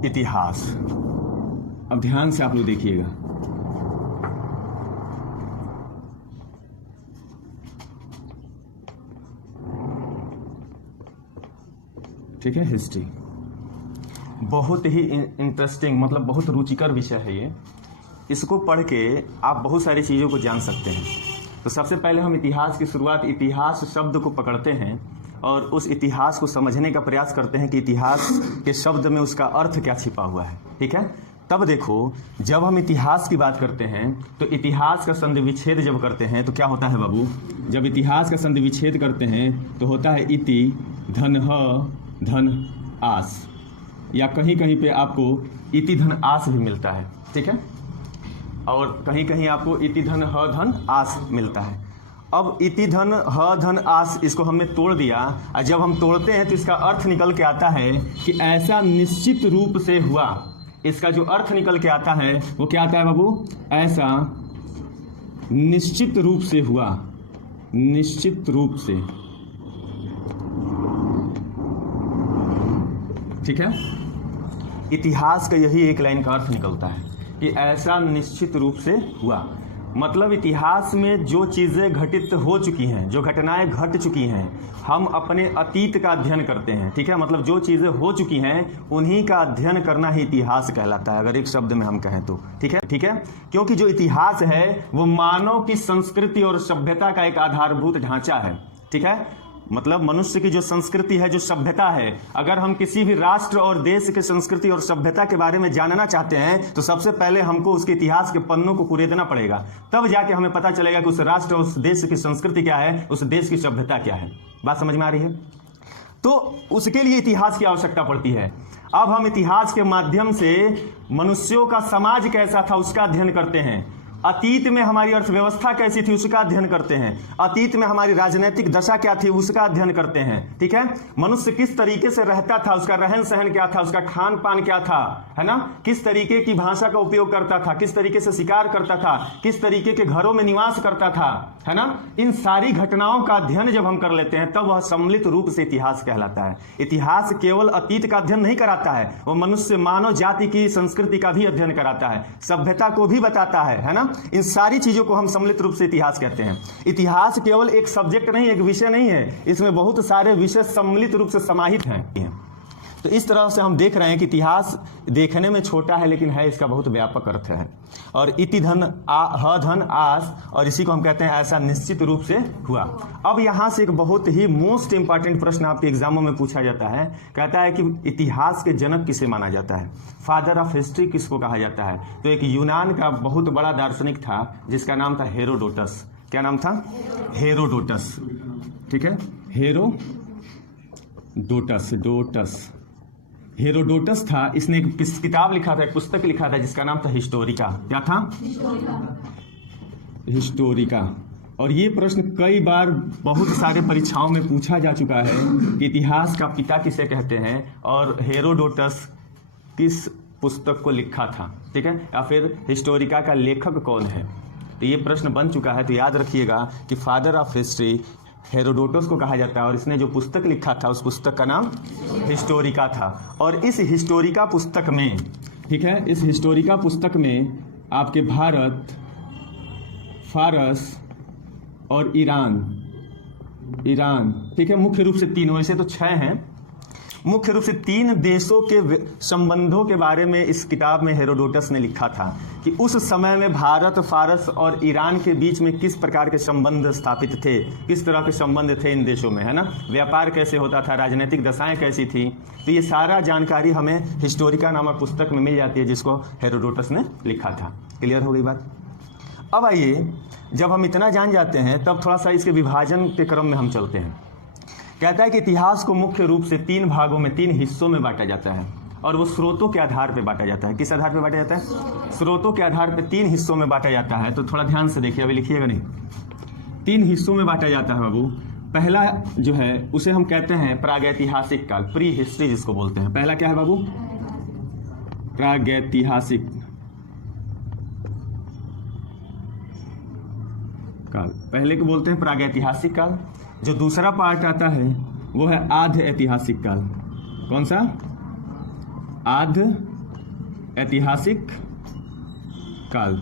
इतिहास। अब ध्यान से आप लोग देखिएगा, ठीक है। हिस्ट्री बहुत ही इंटरेस्टिंग, मतलब बहुत रुचिकर विषय है ये। इसको पढ़ के आप बहुत सारी चीज़ों को जान सकते हैं। तो सबसे पहले हम इतिहास की शुरुआत इतिहास शब्द को पकड़ते हैं और उस इतिहास को समझने का प्रयास करते हैं कि इतिहास के शब्द में उसका अर्थ क्या छिपा हुआ है, ठीक है। तब देखो, जब हम इतिहास की बात करते हैं तो इतिहास का संधि विच्छेद जब करते हैं तो क्या होता है बाबू? जब इतिहास का संधि विच्छेद करते हैं तो होता है इति धन ह धन आस, या कहीं कहीं पे आपको इति धन आस भी मिलता है, ठीक है। और कहीं कहीं आपको इति धन ह धन आस मिलता है। अब इति धन ह धन आस, इसको हमने तोड़ दिया, और जब हम तोड़ते हैं तो इसका अर्थ निकल के आता है कि ऐसा निश्चित रूप से हुआ। इसका जो अर्थ निकल के आता है वो क्या आता है बाबू? ऐसा निश्चित रूप से हुआ, निश्चित रूप से, ठीक है। इतिहास का यही एक लाइन का अर्थ निकलता है कि ऐसा निश्चित रूप से हुआ। मतलब इतिहास में जो चीज़ें घटित हो चुकी हैं, जो घटनाएं घट चुकी हैं, हम अपने अतीत का अध्ययन करते हैं, ठीक है। मतलब जो चीज़ें हो चुकी हैं उन्हीं का अध्ययन करना ही इतिहास कहलाता है, अगर एक शब्द में हम कहें तो, ठीक है, ठीक है। क्योंकि जो इतिहास है वो मानव की संस्कृति और सभ्यता का एक आधारभूत ढांचा है, ठीक है। मतलब मनुष्य की जो संस्कृति है, जो सभ्यता है, अगर हम किसी भी राष्ट्र और देश के संस्कृति और सभ्यता के बारे में जानना चाहते हैं तो सबसे पहले हमको उसके इतिहास के पन्नों को कुरेदना पड़ेगा, तब जाके हमें पता चलेगा कि उस राष्ट्र और उस देश की संस्कृति क्या है, उस देश की सभ्यता क्या है। बात समझ में आ रही है? तो उसके लिए इतिहास की आवश्यकता पड़ती है। अब हम इतिहास के माध्यम से मनुष्यों का समाज कैसा था उसका अध्ययन करते हैं, अतीत में हमारी अर्थव्यवस्था कैसी थी उसका अध्ययन करते हैं, अतीत में हमारी राजनीतिक दशा क्या थी उसका अध्ययन करते हैं, ठीक है। मनुष्य किस तरीके से रहता था, उसका रहन सहन क्या था, उसका खान पान क्या था, है ना, किस तरीके की भाषा का उपयोग करता था, किस तरीके से शिकार करता था, किस तरीके के घरों में निवास करता था, है ना। इन सारी घटनाओं का अध्ययन जब हम कर लेते हैं तब वह सम्मिलित रूप से इतिहास कहलाता है। इतिहास केवल अतीत का अध्ययन नहीं कराता है, वो मनुष्य मानव जाति की संस्कृति का भी अध्ययन कराता है, सभ्यता को भी बताता है ना। इन सारी चीजों को हम सम्मिलित रूप से इतिहास कहते हैं। इतिहास केवल एक सब्जेक्ट नहीं, एक विषय नहीं है, इसमें बहुत सारे विषय सम्मिलित रूप से समाहित हैं। तो इस तरह से हम देख रहे हैं कि इतिहास देखने में छोटा है लेकिन है इसका बहुत व्यापक अर्थ है। और इति धन ह धन आस, और इसी को हम कहते हैं ऐसा निश्चित रूप से हुआ। अब यहाँ से एक बहुत ही मोस्ट इंपॉर्टेंट प्रश्न आपके एग्जामों में पूछा जाता है, कहता है कि इतिहास के जनक किसे माना जाता है, फादर ऑफ हिस्ट्री किसको कहा जाता है? तो एक यूनान का बहुत बड़ा दार्शनिक था जिसका नाम था हेरोडोटस। क्या नाम था? हेरोडोटस, ठीक है। हेरोडोटस था। इसने एक किताब लिखा था, एक पुस्तक लिखा था जिसका नाम था हिस्टोरिका। क्या था? हिस्टोरिका। और ये प्रश्न कई बार बहुत सारे परीक्षाओं में पूछा जा चुका है कि इतिहास का पिता किसे कहते हैं और हेरोडोटस किस पुस्तक को लिखा था, ठीक है, या फिर हिस्टोरिका का लेखक कौन है। तो ये प्रश्न बन चुका है। तो याद रखिएगा कि फादर ऑफ हिस्ट्री हेरोडोटस को कहा जाता है और इसने जो पुस्तक लिखा था उस पुस्तक का नाम हिस्टोरिका था। और इस हिस्टोरिका पुस्तक में, ठीक है, इस हिस्टोरिका पुस्तक में आपके भारत, फारस और ईरान, ठीक है, मुख्य रूप से तीन, वैसे तो 6 हैं, मुख्य रूप से 3 देशों के संबंधों के बारे में इस किताब में हेरोडोटस ने लिखा था कि उस समय में भारत, फारस और ईरान के बीच में किस प्रकार के संबंध स्थापित थे, किस तरह के संबंध थे इन देशों में, है ना, व्यापार कैसे होता था, राजनीतिक दशाएं कैसी थी। तो ये सारा जानकारी हमें हिस्टोरिका नामक पुस्तक में मिल जाती है जिसको हेरोडोटस ने लिखा था। क्लियर हो गई बात? अब आइए, जब हम इतना जान जाते हैं तब थोड़ा सा इसके विभाजन के क्रम में हम चलते हैं। कहता है कि इतिहास को मुख्य रूप से 3 भागों में, 3 हिस्सों में बांटा जाता है और वो स्रोतों के आधार पर बांटा जाता है। किस आधार पर बांटा जाता है? स्रोतों के आधार पर 3 हिस्सों में बांटा जाता है। तो थोड़ा ध्यान से देखिए, अभी लिखिएगा नहीं। 3 हिस्सों में बांटा जाता है बाबू। पहला जो है उसे हम कहते हैं प्रागैतिहासिक काल, प्री हिस्ट्री जिसको बोलते हैं। पहला क्या है बाबू? प्रागैतिहासिक काल, पहले को बोलते हैं प्रागैतिहासिक काल। जो दूसरा पार्ट आता है वो है आध ऐतिहासिक काल। कौन सा? आध ऐतिहासिक काल,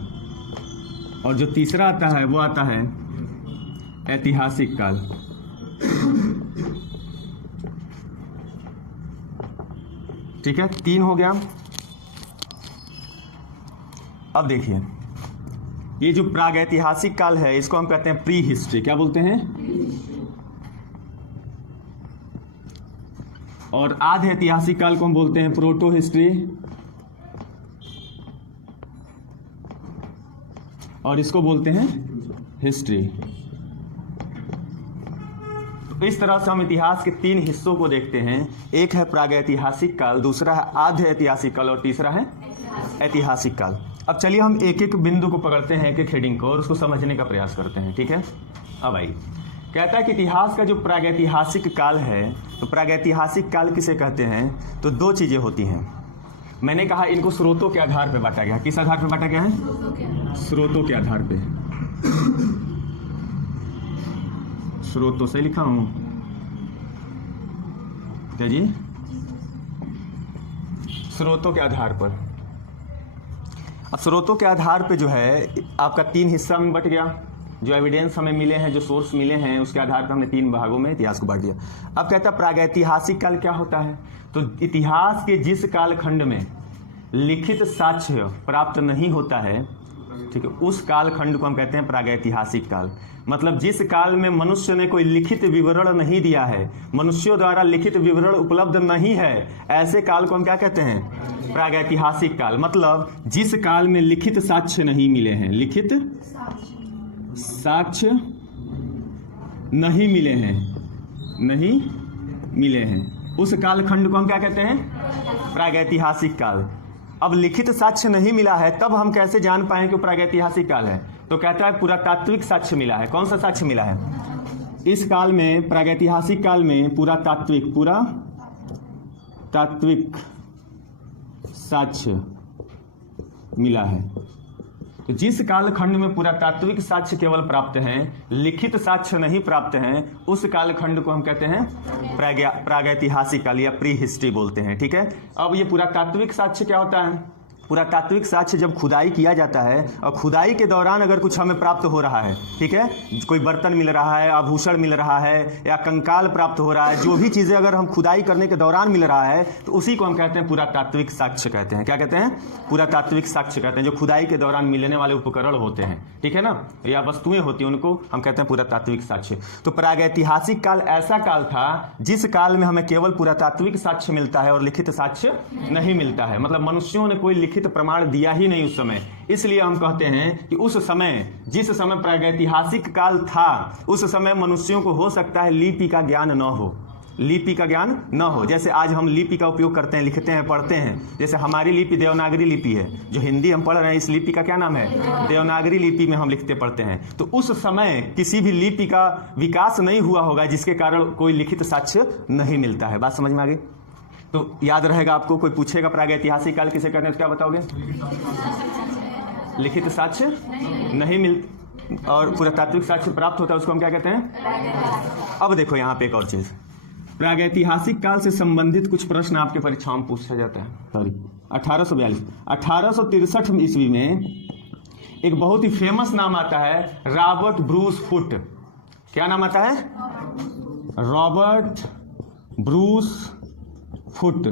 और जो तीसरा आता है वो आता है ऐतिहासिक काल। ठीक है, 3 हो गया। अब देखिए, ये जो प्रागैतिहासिक काल है इसको हम कहते हैं प्री हिस्ट्री। क्या बोलते हैं? और आधे ऐतिहासिक काल को हम बोलते हैं प्रोटो हिस्ट्री, और इसको बोलते हैं हिस्ट्री। तो इस तरह से हम इतिहास के 3 हिस्सों को देखते हैं। एक है प्रागैतिहासिक काल, दूसरा है आधे ऐतिहासिक काल, और तीसरा है ऐतिहासिक काल। अब चलिए हम एक एक बिंदु को पकड़ते हैं, एक एक हेडिंग को, और उसको समझने का प्रयास करते हैं। ठीक है, अब आइए। कहता है कि इतिहास का जो प्रागैतिहासिक काल है, तो प्रागैतिहासिक काल किसे कहते हैं? तो 2 चीजें होती हैं। मैंने कहा इनको स्रोतों के आधार पर बांटा गया। किस आधार पर बांटा गया है? स्रोतों के आधार पे। स्रोतों से लिखा हूं क्या जी? स्रोतों के आधार पर। अब स्रोतों के आधार पे जो है आपका 3 हिस्सा में बट गया। जो एविडेंस हमें मिले हैं, जो सोर्स मिले हैं, उसके आधार पर हमने 3 भागों में इतिहास को बांट दिया। अब कहता है प्रागैतिहासिक काल क्या होता है? तो इतिहास के जिस कालखंड में लिखित साक्ष्य प्राप्त नहीं होता है, ठीक है, उस कालखंड को हम कहते हैं प्रागैतिहासिक काल। मतलब जिस काल में मनुष्य ने कोई लिखित विवरण नहीं दिया है, मनुष्यों द्वारा लिखित विवरण उपलब्ध नहीं है, ऐसे काल को हम क्या कहते हैं? प्रागैतिहासिक काल। मतलब जिस काल में लिखित साक्ष्य नहीं मिले हैं, लिखित साक्ष्य नहीं मिले हैं, नहीं मिले हैं, उस कालखंड को हम क्या कहते हैं? प्रागैतिहासिक काल। अब लिखित साक्ष्य नहीं मिला है, तब हम कैसे जान पाएं कि प्रागैतिहासिक काल है? तो कहता है पुरातात्विक साक्ष्य मिला है। कौन सा साक्ष्य मिला है? इस काल में, प्रागैतिहासिक काल में पुरातात्विक साक्ष्य मिला है। तो जिस कालखंड में पुरातात्विक साक्ष्य केवल प्राप्त हैं, लिखित साक्ष्य नहीं प्राप्त हैं, उस कालखंड को हम कहते हैं प्रागैतिहासिक काल या प्री हिस्ट्री बोलते हैं। ठीक है, अब ये पुरातात्विक साक्ष्य क्या होता है? पुरातात्विक साक्ष्य जब खुदाई किया जाता है और खुदाई के दौरान अगर कुछ हमें प्राप्त हो रहा है, ठीक है, कोई बर्तन मिल रहा है, आभूषण मिल रहा है, या कंकाल प्राप्त हो रहा है, जो भी चीज़ें अगर हम खुदाई करने के दौरान मिल रहा है, तो उसी को हम कहते हैं पुरातात्विक साक्ष्य कहते हैं। क्या कहते हैं? पुरातात्विक साक्ष्य कहते हैं। जो खुदाई के दौरान मिलने वाले उपकरण होते हैं, ठीक है ना, या वस्तुएं होती हैं, उनको हम कहते हैं पुरातात्विक साक्ष्य। तो प्रागैतिहासिक काल ऐसा काल था जिस काल में हमें केवल पुरातात्विक साक्ष्य मिलता है और लिखित साक्ष्य नहीं मिलता है। मतलब मनुष्यों ने कोई लिखित प्रमाण दिया ही नहीं उस समय। इसलिए हम कहते हैं कि उस समय, जिस समय प्रागैतिहासिक काल था, उस समय मनुष्यों को हो सकता है लिपि का ज्ञान न हो, लिपि का ज्ञान न हो। जैसे आज हम लिपि का उपयोग करते हैं, लिखते हैं, पढ़ते हैं। जैसे हमारी लिपि देवनागरी लिपि है, जो हिंदी हम पढ़ रहे हैं, इस लिपि का क्या नाम है? देवनागरी लिपि में हम लिखते पढ़ते हैं। तो उस समय किसी भी लिपि का विकास नहीं हुआ होगा, जिसके कारण कोई लिखित साक्ष्य नहीं मिलता है। बात समझ में आ गई? तो याद रहेगा आपको। कोई पूछेगा प्रागैतिहासिक काल किसे कहते हैं, तो क्या बताओगे? लिखित साक्ष्य नहीं मिल और पुरातात्विक साक्ष्य प्राप्त होता है, उसको हम क्या कहते हैं? अब देखो यहाँ पे एक और चीज, प्रागैतिहासिक काल से संबंधित कुछ प्रश्न आपके परीक्षाओं में पूछा जाता है। सॉरी, 1863 ईस्वी में एक बहुत ही फेमस नाम आता है, रॉबर्ट ब्रूस फुट। क्या नाम आता है? Robert Bruce foot.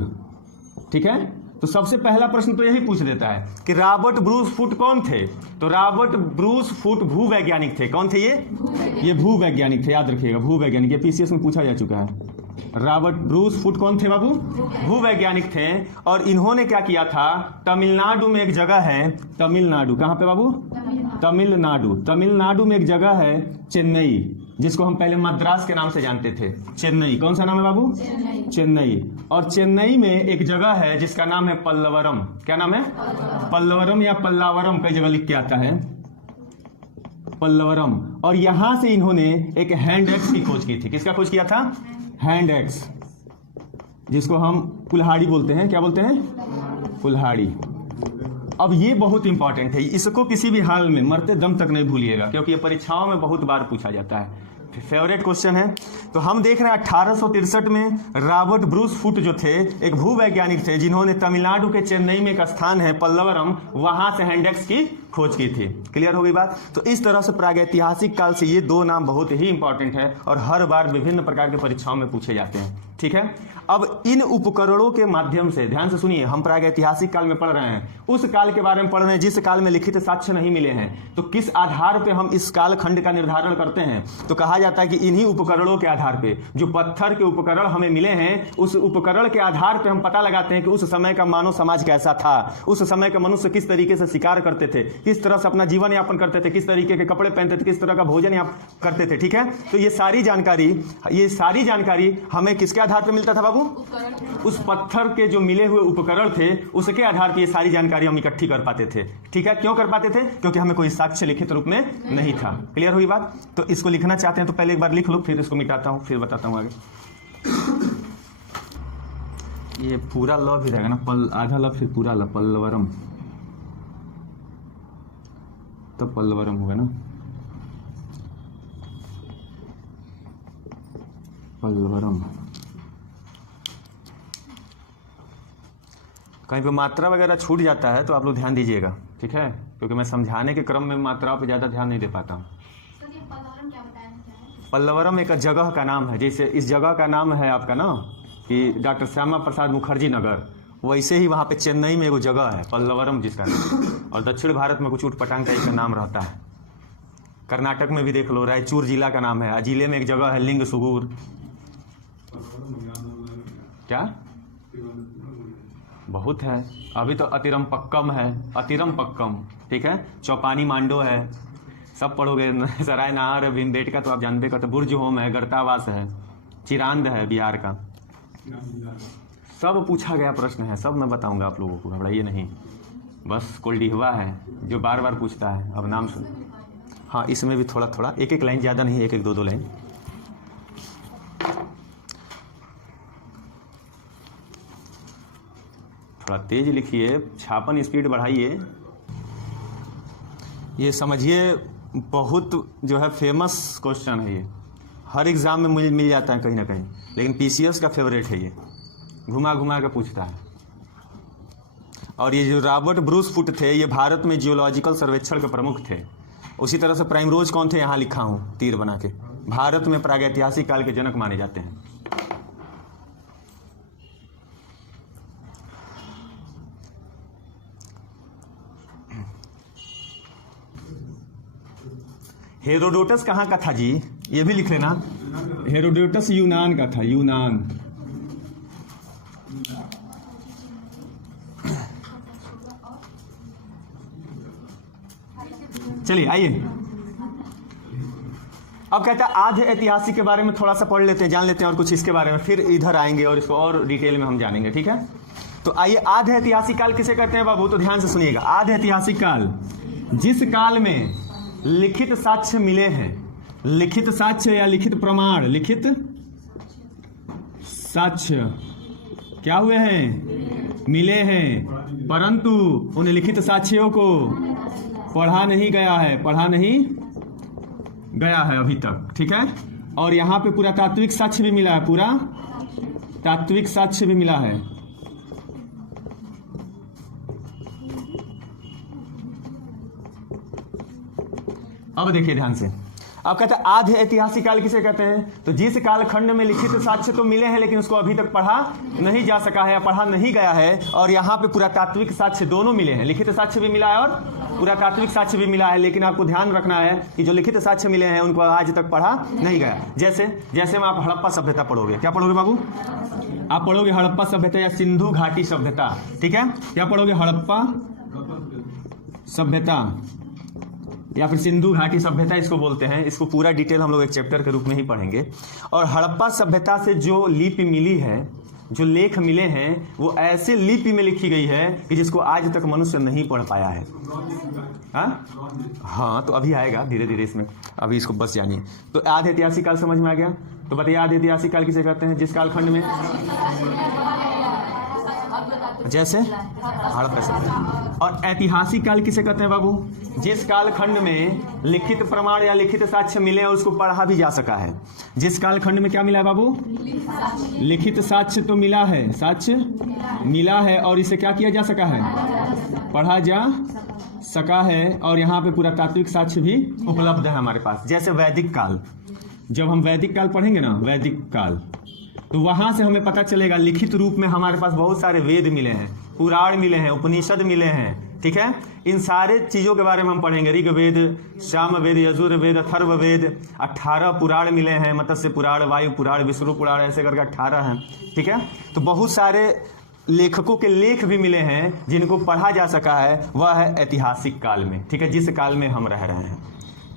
ठीक है, तो सबसे पहला प्रश्न तो यही पूछ देता है कि रॉबर्ट ब्रूस फुट कौन थे? तो रॉबर्ट ब्रूस फुट भूवैज्ञानिक थे। कौन थे ये भूवैज्ञानिक थे, याद रखिएगा, भूवैज्ञानिक। ये पीसीएस में पूछा जा चुका है। रॉबर्ट ब्रूस फुट कौन थे बाबू? भूवैज्ञानिक थे। और इन्होंने क्या किया था? तमिलनाडु में एक जगह है, तमिलनाडु, कहाँ पे बाबू? तमिलनाडु में एक जगह है चेन्नई, जिसको हम पहले मद्रास के नाम से जानते थे। चेन्नई, कौन सा नाम है बाबू? चेन्नई। और चेन्नई में एक जगह है जिसका नाम है पल्लवरम। क्या नाम है? पल्लवरम या पल्लावरम, कई जगह लिख के आता है पल्लवरम। और यहां से इन्होंने एक हैंड एक्स की खोज की थी। किसका खोज किया था? हैंड एक्स, जिसको हम कुल्हाड़ी बोलते हैं। क्या बोलते हैं? कुल्हाड़ी। अब ये बहुत इंपॉर्टेंट है, इसको किसी भी हाल में मरते दम तक नहीं भूलिएगा, क्योंकि ये परीक्षाओं में बहुत बार पूछा जाता है। फेवरेट क्वेश्चन है। तो हम देख रहे हैं 1863 में रॉबर्ट ब्रूस फुट जो थे एक भूवैज्ञानिक थे जिन्होंने तमिलनाडु के चेन्नई में एक स्थान है पल्लवरम, वहां से हैंडेक्स की खोज की थी। क्लियर हो गई बात। तो इस तरह से प्रागैतिहासिक काल से ये दो नाम बहुत ही इंपॉर्टेंट है और हर बार विभिन्न प्रकार की परीक्षाओं में पूछे जाते हैं। ठीक है, अब इन उपकरणों के माध्यम से ध्यान से सुनिए, हम प्रागैतिहासिक काल में पढ़ रहे हैं, उस काल के बारे में पढ़ रहे हैं जिस काल में लिखित साक्ष्य नहीं मिले हैं। तो किस आधार पे हम इस कालखंड का निर्धारण करते हैं? तो कहा जाता है कि इन्हीं उपकरणों के आधार पे, जो पत्थर के उपकरण हमें मिले हैं, उस उपकरण के आधार पे हम पता लगाते हैं कि उस समय का मानव समाज कैसा था, उस समय के मनुष्य किस तरीके से शिकार करते थे, किस तरह से अपना जीवन यापन करते थे, किस तरीके के कपड़े पहनते थे, किस तरह का भोजन करते थे। ठीक है, तो ये सारी जानकारी हमें किसके आधार पर मिलता था बाबू? उस पत्थर के जो मिले हुए उपकरण थे उसके आधार पर ये सारी जानकारी हम इकट्ठी कर पाते थे। ठीक है, क्यों कर पाते थे? क्योंकि हमें कोई साक्ष्य लिखित रूप में नहीं था। क्लियर हुई बात। तो इसको लिखना चाहते हैं तो पहले एक बार लिख लो, फिर इसको मिटाता हूं, फिर बताता हूं आगे। ये पूरा ल भी रहेगा ना, आधा ल फिर पूरा ल, पल्लवरम, तो पल्लवरम होगा ना, पल्लवरम। कहीं पे मात्रा वगैरह छूट जाता है तो आप लोग ध्यान दीजिएगा। ठीक है, क्योंकि मैं समझाने के क्रम में मात्राओं पे ज़्यादा ध्यान नहीं दे पाता हूँ। पल्लवरम एक जगह का नाम है, जैसे इस जगह का नाम है आपका ना कि डॉक्टर श्यामा प्रसाद मुखर्जी नगर, वैसे ही वहाँ पे चेन्नई में एक जगह है पल्लवरम जिसका नाम, और दक्षिण भारत में कुछ उटपटांग टाइप का नाम रहता है। कर्नाटक में भी देख लो, रायचूर जिला का नाम है, जिले में एक जगह है लिंग सुगूर। क्या बहुत है, अभी तो अतिरमपक्कम है, अतिरमपक्कम। ठीक है, चौपानी मांडो है, सब पढ़ोगे। सराय नहर है, भीमबेटका तो आप जानते करते, बुर्ज होम है, गर्तावास है, चिरांद है बिहार का। सब पूछा गया प्रश्न है, सब मैं बताऊंगा आप लोगों को, घबराइए नहीं। बस कोल्डिहवा है जो बार बार पूछता है, अब नाम सुन। हाँ, इसमें भी थोड़ा थोड़ा, एक एक लाइन, ज़्यादा नहीं, एक एक दो लाइन। थोड़ा तेज लिखिए, छापन स्पीड बढ़ाइए। ये समझिए बहुत जो है फेमस क्वेश्चन है, ये हर एग्जाम में मुझे मिल जाता है कहीं ना कहीं, लेकिन पीसीएस का फेवरेट है, ये घुमा घुमा के पूछता है। और ये जो रॉबर्ट ब्रूस फुट थे, ये भारत में जियोलॉजिकल सर्वेक्षण के प्रमुख थे। उसी तरह से प्राइमरोज कौन थे, यहाँ लिखा हूँ तीर बना के, भारत में प्रागैतिहासिक काल के जनक माने जाते हैं। हेरोडोटस कहाँ का था जी, ये भी लिख लेना। हेरोडोटस यूनान का था, यूनान। चलिए आइए, अब कहता है आधे ऐतिहासिक के बारे में थोड़ा सा पढ़ लेते हैं, जान लेते हैं और कुछ इसके बारे में, फिर इधर आएंगे और इसको और डिटेल में हम जानेंगे। ठीक है, तो आइए, आधे ऐतिहासिक काल किसे कहते हैं बाबू? तो ध्यान से सुनिएगा। आधे ऐतिहासिक काल जिस काल में लिखित साक्ष्य मिले हैं, लिखित साक्ष्य या लिखित प्रमाण, लिखित साक्ष्य क्या हुए हैं? मिले हैं, परंतु उन लिखित साक्ष्यों को पढ़ा नहीं गया है, पढ़ा नहीं गया है अभी तक। ठीक है, और यहाँ पे पूरा तात्विक साक्ष्य भी मिला है, पूरा तात्विक साक्ष्य भी मिला है। अब देखिए ध्यान से, अब कहते हैं आधे ऐतिहासिक काल किसे कहते हैं? तो जिस कालखंड में लिखित साक्ष्य तो मिले हैं लेकिन उसको अभी तक पढ़ा नहीं जा सका है या पढ़ा नहीं गया है, और यहाँ पे पूरा तात्विक साक्ष्य दोनों मिले हैं, लिखित साक्ष्य भी मिला है और पूरा तात्विक साक्ष्य भी मिला है। लेकिन आपको ध्यान रखना है कि जो लिखित साक्ष्य मिले हैं उनको आज तक पढ़ा नहीं गया। जैसे में आप हड़प्पा सभ्यता पढ़ोगे, क्या पढ़ोगे बाबू? आप पढ़ोगे हड़प्पा सभ्यता या सिंधु घाटी सभ्यता। ठीक है, क्या पढ़ोगे? हड़प्पा सभ्यता या फिर सिंधु घाटी सभ्यता इसको बोलते हैं। इसको पूरा डिटेल हम लोग एक चैप्टर के रूप में ही पढ़ेंगे। और हड़प्पा सभ्यता से जो लिपि मिली है, जो लेख मिले हैं, वो ऐसे लिपि में लिखी गई है कि जिसको आज तक मनुष्य नहीं पढ़ पाया है। हाँ, तो अभी आएगा धीरे धीरे इसमें, अभी इसको बस जानिए। तो आधे ऐतिहासिक काल समझ में आ गया? तो बताइए आधे ऐतिहासिक काल किसे कहते हैं? जिस कालखंड में जैसे हड़प्पा सभ्यता। और ऐतिहासिक काल किसे कहते हैं बाबू? जिस कालखंड में लिखित प्रमाण या लिखित साक्ष्य मिले और उसको पढ़ा भी जा सका है। जिस कालखंड में क्या मिला है बाबू? लिखित साक्ष्य तो मिला है, साक्ष्य मिला है और इसे क्या किया जा सका है? पढ़ा जा सका है। और यहाँ पे पुरातात्विक साक्ष्य भी उपलब्ध है हमारे पास। जैसे वैदिक काल, जब हम वैदिक काल पढ़ेंगे ना, वैदिक काल, तो वहाँ से हमें पता चलेगा लिखित रूप में हमारे पास बहुत सारे वेद मिले हैं, पुराण मिले हैं, उपनिषद मिले हैं। ठीक है, इन सारे चीज़ों के बारे में हम पढ़ेंगे। ऋग्वेद, सामवेद, यजुर्वेद, अथर्ववेद, 18 पुराण मिले हैं, मत्स्य पुराण, वायु पुराण, विष्णु पुराण, ऐसे करके 18 हैं। ठीक है, तो बहुत सारे लेखकों के लेख भी मिले हैं जिनको पढ़ा जा सका है, वह है ऐतिहासिक काल में। ठीक है, जिस काल में हम रह रहे हैं,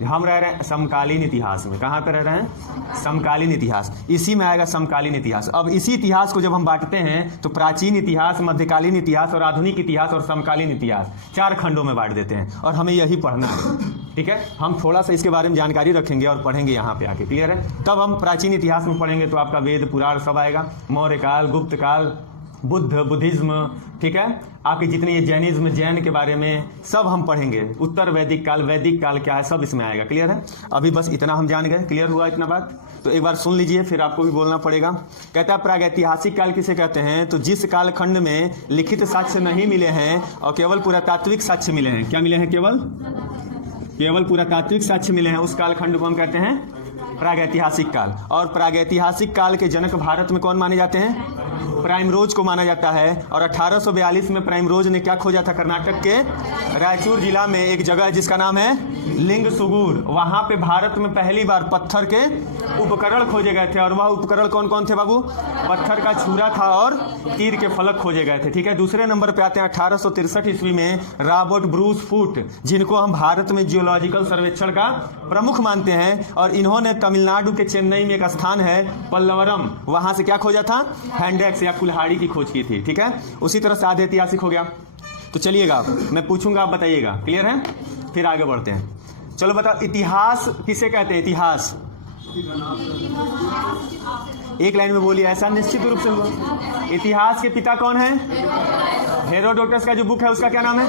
हम रह रहे हैं समकालीन इतिहास में। कहाँ पे रह रहे हैं? समकालीन इतिहास। इसी में आएगा समकालीन इतिहास। अब इसी इतिहास को जब हम बांटते हैं तो प्राचीन इतिहास, मध्यकालीन इतिहास और आधुनिक इतिहास और समकालीन इतिहास 4 खंडों में बांट देते हैं और हमें यही पढ़ना है। ठीक है, हम थोड़ा सा इसके बारे में जानकारी रखेंगे और पढ़ेंगे यहाँ पे आके। क्लियर है? तब हम प्राचीन इतिहास में पढ़ेंगे तो आपका वेद पुराण सब आएगा, मौर्य काल, गुप्त काल, बुद्धिज्म। ठीक है, आपके जितने ये जैनिज्म, जैन के बारे में सब हम पढ़ेंगे। उत्तर वैदिक काल क्या है, सब इसमें आएगा। क्लियर है? अभी बस इतना हम जान गए। क्लियर हुआ इतना बात? तो एक बार सुन लीजिए, फिर आपको भी बोलना पड़ेगा। कहता है प्रागैतिहासिक काल किसे कहते हैं? तो जिस कालखंड में लिखित साक्ष्य नहीं मिले हैं और केवल पुरातात्विक साक्ष्य मिले हैं। क्या मिले हैं? केवल पुरातात्विक साक्ष्य मिले हैं, उस कालखंड को हम कहते हैं प्रागैतिहासिक काल। और प्रागैतिहासिक काल के जनक भारत में कौन माने जाते हैं? प्राइमरोज को माना जाता है। और 1842 में प्राइमरोज ने क्या खोजा था? कर्नाटक के रायचूर जिला में एक जगह है जिसका नाम है लिंग सुगुर। वहां पे भारत में पहली बार पत्थर के उपकरण खोजे गए थे। और वह उपकरण कौन कौन थे बाबू? पत्थर का छुरा था और तीर के फलक खोजे गए थे। ठीक है, दूसरे नंबर पे आते हैं 1863 ईस्वी में रॉबर्ट ब्रूस फुट, जिनको हम भारत में जियोलॉजिकल सर्वेक्षण का प्रमुख मानते हैं। और इन्होंने तमिलनाडु के चेन्नई में एक स्थान है पल्लवरम, वहां से क्या खोजा था? हैंडेक्स या कुल्हाड़ी की खोज की थी। ठीक है, उसी तरह से आधे ऐतिहासिक हो गया। तो चलिएगा, मैं पूछूंगा, आप बताइएगा। क्लियर है? फिर आगे बढ़ते हैं। चलो बताओ, इतिहास किसे कहते हैं? इतिहास एक लाइन में बोलिए, ऐसा निश्चित रूप से हुआ। इतिहास के पिता कौन है? हेरोडोटस का जो बुक है उसका क्या नाम है?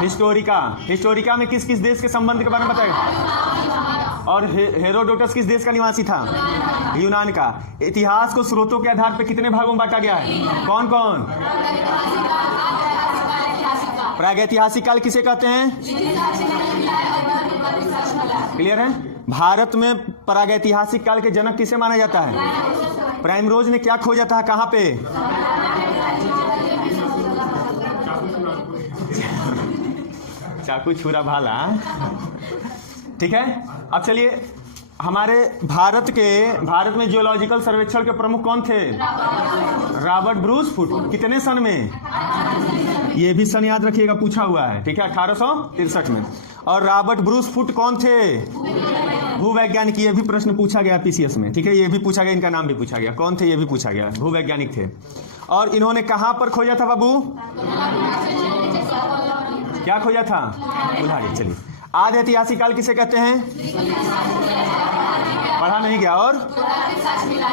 हिस्टोरिका। हिस्टोरिका में किस किस देश के संबंध के बारे में बताएगा? और हेरोडोटस किस देश का निवासी था? यूनान का। इतिहास को स्रोतों के आधार पर कितने भागों में बांटा गया है? कौन कौन? प्रागैतिहासिक काल किसे कहते हैं? क्लियर है? भारत में प्रागैतिहासिक काल के जनक किसे माना जाता है? प्राइमरोज ने क्या खोजा था? कहाँ पे? चाकू छुरा भाला। ठीक है, अब चलिए, हमारे भारत में जियोलॉजिकल सर्वेक्षण के प्रमुख कौन थे? Robert Bruce foot. कितने सन में? ये भी सन याद रखिएगा, पूछा हुआ है। ठीक है, 1863 में। और रॉबर्ट ब्रूस फुट कौन थे? भूवैज्ञानिक। ये भी प्रश्न पूछा गया पीसीएस में। ठीक है, ये भी पूछा गया, इनका नाम भी पूछा गया। कौन थे? ये भी पूछा गया। भूवैज्ञानिक थे। और इन्होंने कहां पर खोजा था बाबू? क्या खोजा था? कुल्हाड़ी। चलिए, आधे ऐतिहासिक काल किसे कहते हैं? पढ़ा नहीं गया। और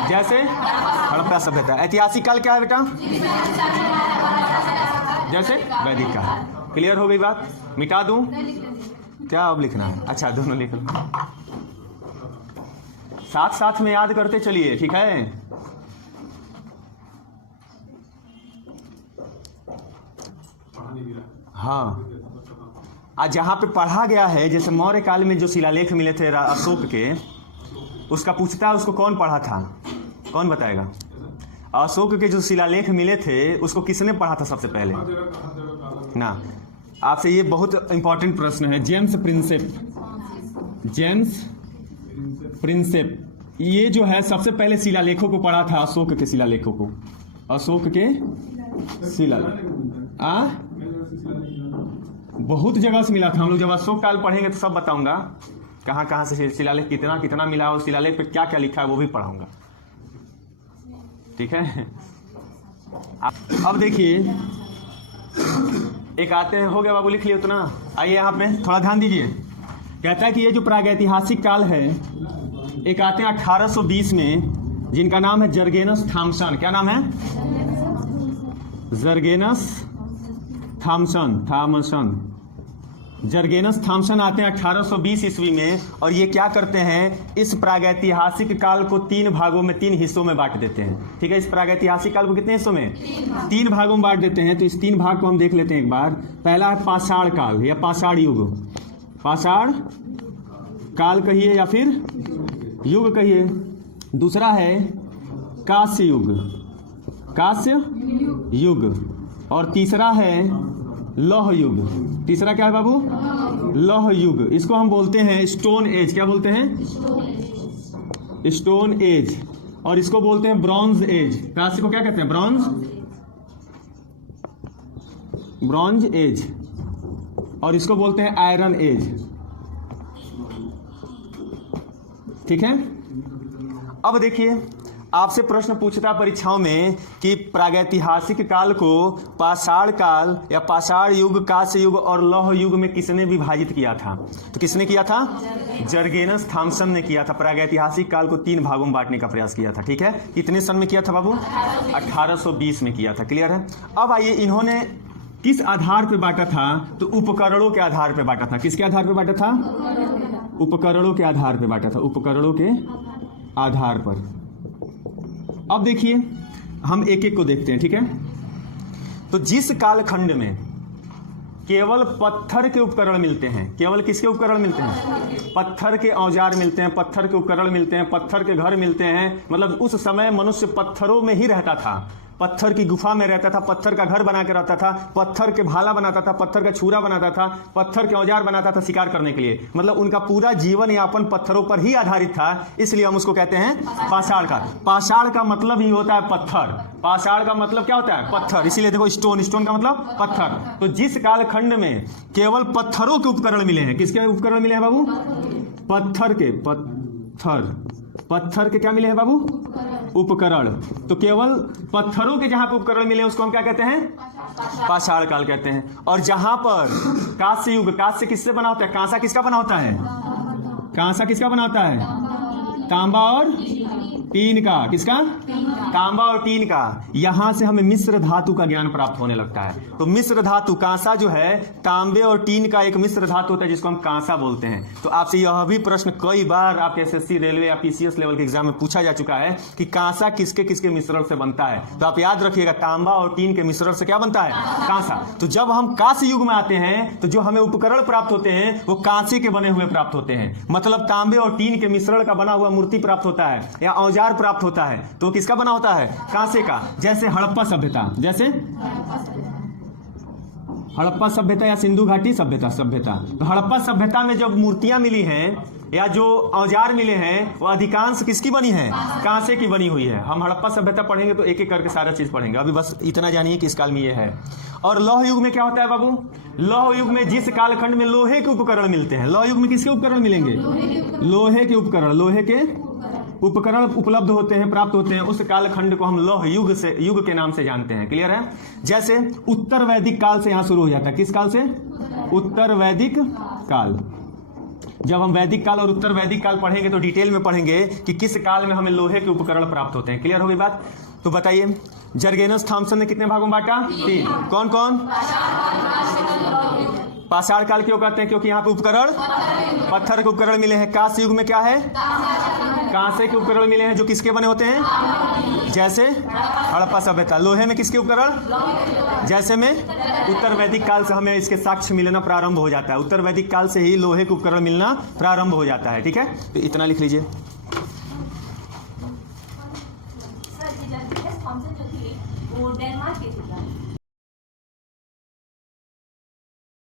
जैसे हड़प्पा सभ्यता। ऐतिहासिक काल क्या है बेटा? जैसे वैदिक काल। क्लियर हो गई बात? मिटा दूं? क्या अब लिखना है? अच्छा, दोनों लिख लो, साथ साथ में याद करते चलिए। ठीक है, हाँ। आज जहाँ पे पढ़ा गया है, जैसे मौर्य काल में जो शिलालेख मिले थे अशोक के, उसका पूछता है उसको कौन पढ़ा था? कौन बताएगा? अशोक के जो शिलालेख मिले थे उसको किसने पढ़ा था सबसे पहले ना? आपसे ये बहुत इंपॉर्टेंट प्रश्न है। जेम्स प्रिंसेप ये जो है सबसे पहले शिलालेखों को पढ़ा था, अशोक के शिलालेखों को। अशोक के शिलालेख बहुत जगह से मिला था। हम लोग जब अशोक काल पढ़ेंगे तो सब बताऊंगा कहाँ कहाँ से शिलालेख कितना कितना मिला और शिलालेख पे क्या क्या लिखा है वो भी पढ़ाऊंगा। ठीक है, अब देखिए, एक आते हैं, हो गया बाबू, लिख लिया उतना। आइए यहाँ पे थोड़ा ध्यान दीजिए। कहता है कि ये जो प्रागैतिहासिक काल है, एक आते हैं 1820 में, जिनका नाम है जर्गेनस थॉमसन। क्या नाम है? जर्गेनस थॉमसन जर्गेनस थॉमसन आते हैं 1820 ईस्वी में, और ये क्या करते हैं, इस प्रागैतिहासिक काल को 3 भागों में 3 हिस्सों में बांट देते हैं। ठीक है, इस प्रागैतिहासिक काल को कितने हिस्सों में? 3 भागों में बांट देते हैं। तो इस 3 भाग को हम देख लेते हैं एक बार। पहला है पाषाण काल या पाषाण युग, पाषाण काल कहिए या फिर युग कहिए। दूसरा है कांस्य युग, कांस्य युग। और तीसरा है लौह युग। तीसरा क्या है बाबू? लौह युग। इसको हम बोलते हैं स्टोन एज। क्या बोलते हैं? Stone age. और इसको बोलते हैं ब्रॉन्ज एज। कांस्य को क्या कहते हैं? Bronze age. और इसको बोलते हैं आयरन एज। ठीक है, अब देखिए आपसे प्रश्न पूछता परीक्षाओं में कि प्रागैतिहासिक काल को पाषाण काल या पाषाण युग, कांस्य युग और लौह युग में किसने विभाजित किया था? तो किसने किया था? जर्गेनस थॉमसन ने किया था। प्रागैतिहासिक काल को 3 भागों में बांटने का प्रयास किया था। ठीक है, कितने सन में किया था बाबू? 1820 में किया था। क्लियर है। अब आइए, इन्होंने किस आधार पर बांटा था? तो उपकरणों के आधार पर बांटा था। किसके आधार पर बांटा था? उपकरणों के आधार पर बांटा था। उपकरणों के आधार पर। अब देखिए हम एक एक को देखते हैं। ठीक है, तो जिस कालखंड में केवल पत्थर के उपकरण मिलते हैं, केवल किसके उपकरण मिलते हैं? पत्थर के औजार मिलते हैं, पत्थर के उपकरण मिलते हैं, पत्थर के घर मिलते हैं। मतलब उस समय मनुष्य पत्थरों में ही रहता था, पत्थर की गुफा में रहता था, पत्थर का घर बना के रहता था, पत्थर के भाला बनाता था, पत्थर का छुरा बनाता था, पत्थर के औजार बनाता था शिकार करने के लिए। मतलब उनका पूरा जीवन यापन पत्थरों पर ही आधारित था, इसलिए हम उसको कहते हैं पाषाण काल। पाषाण का मतलब ही होता है पत्थर। पाषाण का मतलब क्या होता है? पत्थर। इसीलिए देखो स्टोन, स्टोन का मतलब पत्थर। तो जिस कालखंड में केवल पत्थरों के उपकरण मिले हैं, किसके उपकरण मिले हैं बाबू? पत्थर के। पत्थर के क्या मिले हैं बाबू? उपकरण। तो केवल पत्थरों के जहां पर उपकरण मिले उसको हम क्या कहते हैं? पाषाण काल कहते हैं। और जहां पर कांस्य युग, कांस्य किससे बना होता है? कांसा किसका बना होता है? कांसा किसका बना होता है? तांबा और टीन का। किसका? तांबा और टीन का। यहां से हमें मिश्र धातु का ज्ञान प्राप्त होने लगता है। तो मिश्र धातु कांसा जो है, तांबे और टीन का एक मिश्र धातु होता है जिसको हम कांसा बोलते हैं। तो आपसे यह भी प्रश्न कई बार आपके एसएससी, रेलवे या पीसीएस लेवल के एग्जाम में पूछा जा चुका है कि कांसा किसके किसके मिश्रण से बनता है। तो आप याद रखिएगा, तांबा और टीन के मिश्रण से क्या बनता है? कांसा। तो जब हम कांस्य युग में आते हैं तो जो हमें उपकरण प्राप्त होते हैं वो कांसे के बने हुए प्राप्त होते हैं। मतलब तांबे और टीन के मिश्रण का बना हुआ मूर्ति प्राप्त होता है या औजार प्राप्त होता है, तो किसका बना होता है? कांसे का। जैसे हड़प्पा सभ्यता, जैसे हड़प्पा सभ्यता या सिंधु घाटी सभ्यता। तो हड़प्पा सभ्यता में जब मूर्तियां मिली हैं या जो औजार मिले हैं वो अधिकांश किसकी बनी है? कांसे की बनी हुई है। हम हड़प्पा सभ्यता पढ़ेंगे तो एक एक करके सारा चीज पढ़ेंगे। अभी बस इतना जानिए कि इस काल में ये है। और लौह युग में क्या होता है बाबू? लौह युग में जिस कालखंड में लोहे के उपकरण मिलते हैं, लौह युग में किसके उपकरण मिलेंगे? लोहे के उपकरण। लोहे के उपकरण उपलब्ध होते हैं, प्राप्त होते हैं, उस कालखंड को हम लौह युग से, युग के नाम से जानते हैं। क्लियर है। जैसे उत्तर वैदिक काल से यहां शुरू हो जाता है। किस काल से? उत्तर वैदिक काल। जब हम वैदिक काल और उत्तर वैदिक काल पढ़ेंगे तो डिटेल में पढ़ेंगे कि किस काल में हमें लोहे के उपकरण प्राप्त होते हैं। क्लियर हो गई बात? तो बताइए, जर्गेनस थॉमसन ने कितने भागों में बांटा? 3। कौन कौन? पाषाण काल क्यों कहते हैं? क्योंकि यहाँ पे उपकरण पत्थर के उपकरण मिले हैं। कांस्य युग में क्या है? कांसे के उपकरण मिले हैं जो किसके बने होते हैं? जैसे हड़प्पा सभ्यता। लोहे में किसके उपकरण? जैसे में उत्तर वैदिक काल से हमें इसके साक्ष्य मिलना प्रारंभ हो जाता है। उत्तर वैदिक काल से ही लोहे के उपकरण मिलना प्रारंभ हो जाता है। ठीक है, तो इतना लिख लीजिए।